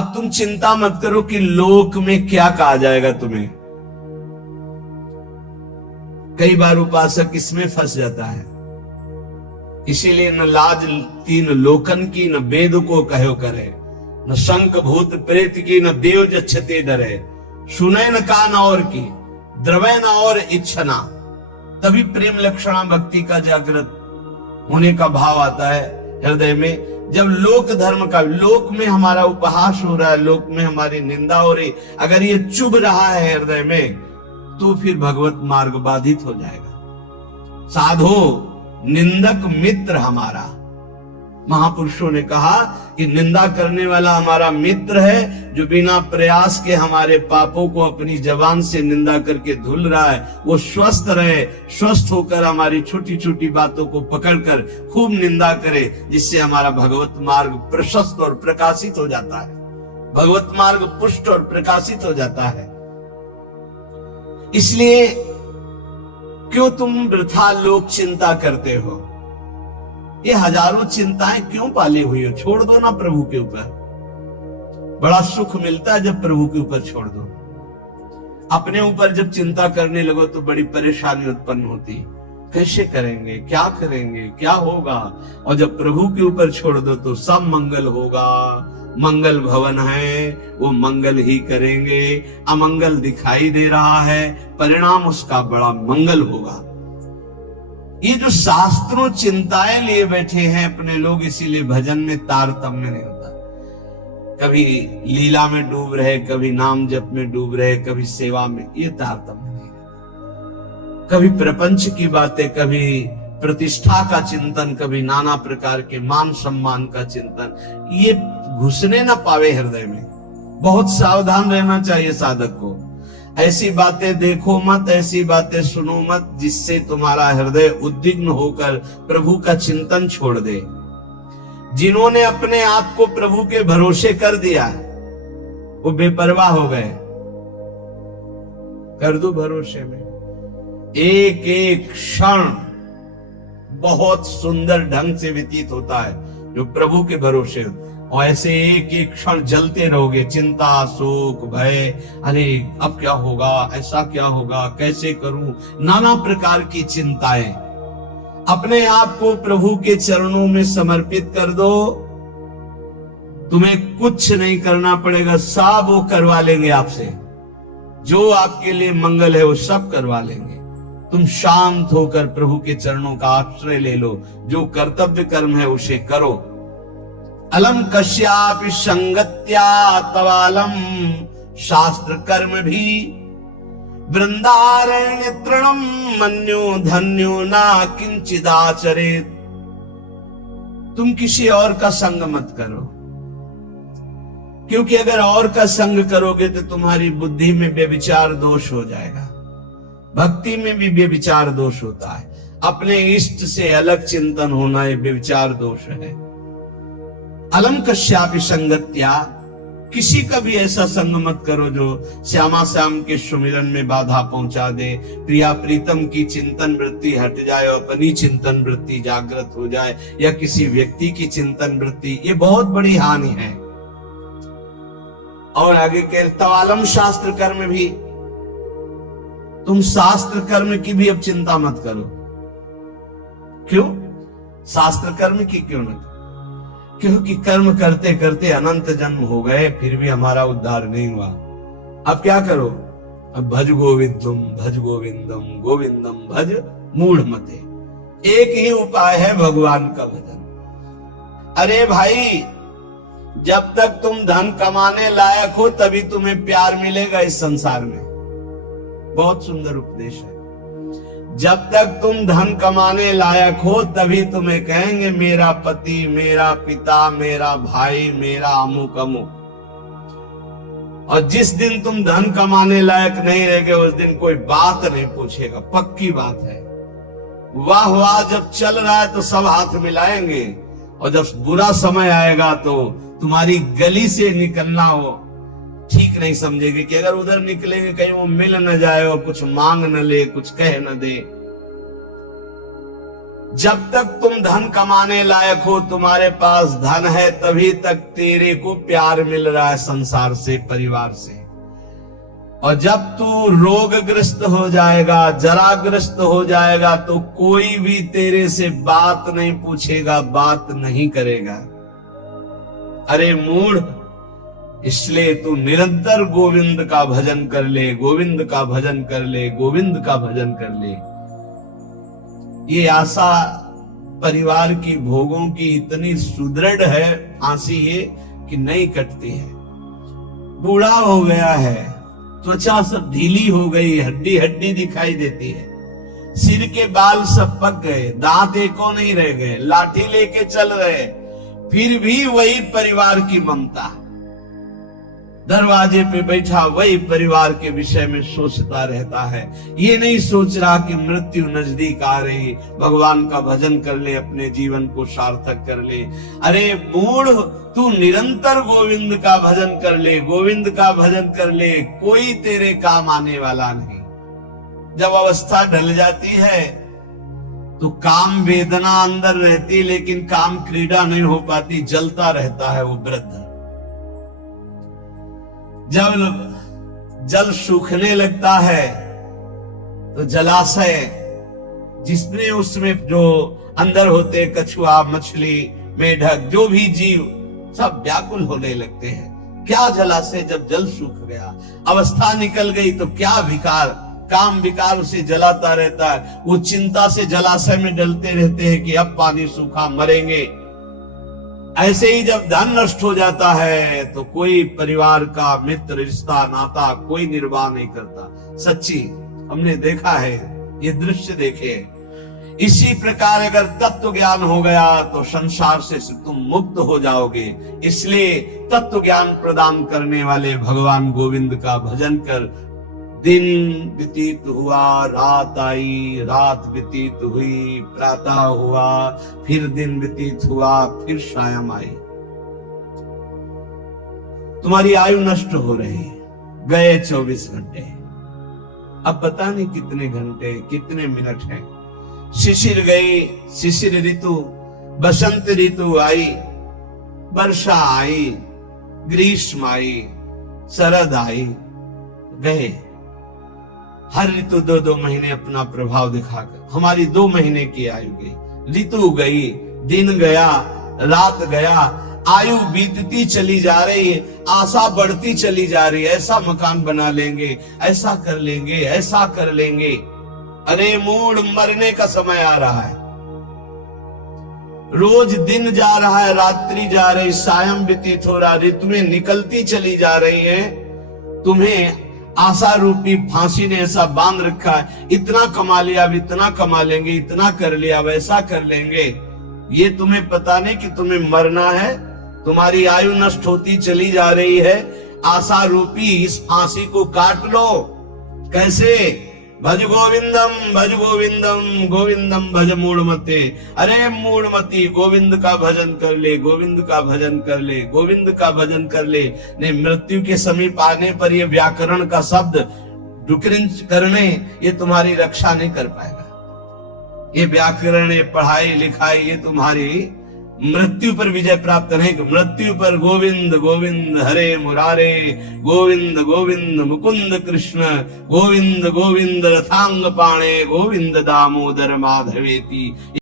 अब तुम चिंता मत करो कि लोक में क्या कहा जाएगा तुम्हें। कई बार उपासक इसमें फंस जाता है, इसीलिए न लाज तीन लोकन की, न वेद को कहो करे, न शंख भूत प्रेत की, न देव जच्छते डरे, सुने न कान और की, द्रवै न और इच्छना। तभी प्रेम लक्षणा भक्ति का जागृत होने का भाव आता है हृदय में। जब लोक धर्म का, लोक में हमारा उपहास हो रहा है, लोक में हमारी निंदा हो रही, अगर ये चुभ रहा है हृदय में, तो फिर भगवत मार्ग बाधित हो जाएगा। साधो निंदक मित्र हमारा, महापुरुषों ने कहा कि निंदा करने वाला हमारा मित्र है, जो बिना प्रयास के हमारे पापों को अपनी जबान से निंदा करके धुल रहा है, वो स्वस्थ रहे, स्वस्थ होकर हमारी छोटी छोटी बातों को पकड़कर खूब निंदा करे, जिससे हमारा भगवत मार्ग प्रशस्त और प्रकाशित हो जाता है, भगवत मार्ग पुष्ट और प्रकाशित हो जाता है। इसलिए क्यों तुम वृथा लोक चिंता करते हो? ये हजारों चिंताएं क्यों पाली हुई हो? छोड़ दो ना प्रभु के ऊपर। बड़ा सुख मिलता है जब प्रभु के ऊपर छोड़ दो। अपने ऊपर जब चिंता करने लगो तो बड़ी परेशानी उत्पन्न होती, कैसे करेंगे, क्या करेंगे, क्या होगा। और जब प्रभु के ऊपर छोड़ दो तो सब मंगल होगा। मंगल भवन है, वो मंगल ही करेंगे। अमंगल दिखाई दे रहा है, परिणाम उसका बड़ा मंगल होगा। ये जो शास्त्रों चिंताएं लिए बैठे हैं अपने लोग, इसीलिए भजन में तारतम्य नहीं होता। कभी लीला में डूब रहे, कभी नाम जप में डूब रहे, कभी सेवा में, ये तारतम्य नहीं रहता। कभी प्रपंच की बातें, कभी प्रतिष्ठा का चिंतन, कभी नाना प्रकार के मान सम्मान का चिंतन, ये घुसने ना पावे हृदय में। बहुत सावधान रहना चाहिए साधक को। ऐसी बातें देखो मत, ऐसी बातें सुनो मत जिससे तुम्हारा हृदय उद्विग्न होकर प्रभु का चिंतन छोड़ दे। जिन्होंने अपने आप को प्रभु के भरोसे कर दिया, वो बेपरवाह हो गए। कर दो भरोसे में। एक एक क्षण बहुत सुंदर ढंग से व्यतीत होता है जो प्रभु के भरोसे, और ऐसे एक एक क्षण जलते रहोगे। चिंता, शोक, भय, अरे अब क्या होगा, ऐसा क्या होगा, कैसे करूं, नाना प्रकार की चिंताएं। अपने आप को प्रभु के चरणों में समर्पित कर दो, तुम्हें कुछ नहीं करना पड़ेगा, सब वो करवा लेंगे आपसे। जो आपके लिए मंगल है वो सब करवा लेंगे। तुम शांत होकर प्रभु के चरणों का आश्रय ले लो, जो कर्तव्य कर्म है उसे करो। अलम कश्यापि संगत्या तवालम शास्त्र कर्म भी वृंदारण्य तृणम मन्यो धन्यो ना किंचिदाचरेत। तुम किसी और का संग मत करो, क्योंकि अगर और का संग करोगे तो तुम्हारी बुद्धि में व्यभिचार दोष हो जाएगा। भक्ति में भी व्यभिचार दोष होता है। अपने इष्ट से अलग चिंतन होना ये व्यभिचार दोष है। अलम कश्यापि संगत्या, किसी का भी ऐसा संग मत करो जो श्यामा श्याम के सुमिरन में बाधा पहुंचा दे, प्रिया प्रीतम की चिंतन वृत्ति हट जाए और अपनी चिंतन वृत्ति जागृत हो जाए, या किसी व्यक्ति की चिंतन वृत्ति, ये बहुत बड़ी हानि है। और आगे कह तवालम शास्त्र कर्म भी, तुम शास्त्र कर्म की भी अब चिंता मत करो। क्यों? शास्त्र कर्म की क्यों न? क्योंकि कर्म करते करते अनंत जन्म हो गए, फिर भी हमारा उद्धार नहीं हुआ। अब क्या करो? अब भज गोविंदम भज गोविंदम गोविंदम भज मूढ़ मते। एक ही उपाय है भगवान का भजन। अरे भाई, जब तक तुम धन कमाने लायक हो तभी तुम्हें प्यार मिलेगा इस संसार में। बहुत सुंदर उपदेश है। जब तक तुम धन कमाने लायक हो तभी तुम्हें कहेंगे मेरा पति, मेरा पिता, मेरा भाई, मेरा अमुक अमुक। और जिस दिन तुम धन कमाने लायक नहीं रहोगे उस दिन कोई बात नहीं पूछेगा, पक्की बात है। वाह वाह जब चल रहा है तो सब हाथ मिलाएंगे, और जब बुरा समय आएगा तो तुम्हारी गली से निकलना हो ठीक नहीं समझेगी कि अगर उधर निकलेंगे कहीं वो मिल न जाए और कुछ मांग न ले, कुछ कह न दे। जब तक तुम धन कमाने लायक हो, तुम्हारे पास धन है, तभी तक तेरे को प्यार मिल रहा है संसार से, परिवार से। और जब तू रोगग्रस्त हो जाएगा, जराग्रस्त हो जाएगा, तो कोई भी तेरे से बात नहीं पूछेगा, बात नहीं करेगा। अरे मूढ़, इसलिए तू निरंतर गोविंद का भजन कर ले, गोविंद का भजन कर ले, गोविंद का भजन कर ले। ये आशा परिवार की, भोगों की इतनी सुदृढ़ है फांसी ये कि नहीं कटती है। बूढ़ा हो गया है, त्वचा सब ढीली हो गई, हड्डी हड्डी दिखाई देती है, सिर के बाल सब पक गए, दांत एको नहीं रह गए, लाठी लेके चल रहे, फिर भी वही परिवार की ममता। दरवाजे पे बैठा वही परिवार के विषय में सोचता रहता है। ये नहीं सोच रहा कि मृत्यु नजदीक आ रही, भगवान का भजन कर ले, अपने जीवन को सार्थक कर ले। अरे मूढ़, तू निरंतर गोविंद का भजन कर ले, गोविंद का भजन कर ले, कोई तेरे काम आने वाला नहीं। जब अवस्था ढल जाती है तो काम वेदना अंदर रहती, लेकिन काम क्रीड़ा नहीं हो पाती, जलता रहता है वो वृद्ध। जब जल सूखने लगता है तो जलाशय, जिसमें उसमें जो अंदर होते कछुआ, मछली, मेढक, जो भी जीव, सब व्याकुल होने लगते हैं। क्या जलाशय, जब जल सूख गया, अवस्था निकल गई, तो क्या विकार, काम विकार उसे जलाता रहता है। वो चिंता से जलाशय में डलते रहते हैं कि अब पानी सूखा, मरेंगे। ऐसे ही जब धन नष्ट हो जाता है तो कोई परिवार का मित्र, रिश्ता, नाता कोई निर्वाह नहीं करता। सच्ची हमने देखा है, ये दृश्य देखे। इसी प्रकार अगर तत्व ज्ञान हो गया तो संसार से तुम मुक्त हो जाओगे। इसलिए तत्व ज्ञान प्रदान करने वाले भगवान गोविंद का भजन कर। दिन व्यतीत हुआ, रात आई, रात व्यतीत हुई, प्रातः हुआ, फिर दिन व्यतीत हुआ, फिर सायं आई। तुम्हारी आयु नष्ट हो रही, गए 24 घंटे, अब पता नहीं कितने घंटे, कितने मिनट हैं। शिशिर गई, शिशिर ऋतु, बसंत ऋतु आई, वर्षा आई, ग्रीष्म आई, शरद आई, गए। हर ऋतु 2-2 महीने अपना प्रभाव दिखाकर हमारी 2 महीने की आयु गई। ऋतु गई, दिन गया, रात गया, आयु बीतती चली जा रही है, आशा बढ़ती चली जा रही है। ऐसा मकान बना लेंगे, ऐसा कर लेंगे, ऐसा कर लेंगे। अरे मूढ़, मरने का समय आ रहा है। रोज दिन जा रहा है, रात्रि जा रही, सायं व्यतीत हो रहा, ऋतुएं निकलती चली जा रही है। तुम्हें आशा रूपी फांसी ने ऐसा बांध रखा है, इतना कमा लिया, अब इतना कमा लेंगे, इतना कर लिया, वैसा कर लेंगे। ये तुम्हें पता नहीं कि तुम्हें मरना है। तुम्हारी आयु नष्ट होती चली जा रही है। आशा रूपी इस फांसी को काट लो। कैसे? भज गोविंदम, भज गोविंदम, गोविंदम भज मूढ़मते। अरे मूढ़मती, गोविंद का भजन कर ले, गोविंद का भजन कर ले, गोविंद का भजन कर ले। नहीं, मृत्यु के समीप आने पर ये व्याकरण का शब्द डुक्रिंच करने, ये तुम्हारी रक्षा नहीं कर पाएगा। ये व्याकरण, ये पढ़ाई लिखाई, ये तुम्हारी मृत्यु पर विजय प्राप्त नहीं। मृत्यु पर गोविंद गोविंद हरे मुरारे, गोविंद गोविंद मुकुंद कृष्ण, गोविंद गोविंद रथांग पाणे, गोविंद दामोदर माधवेति।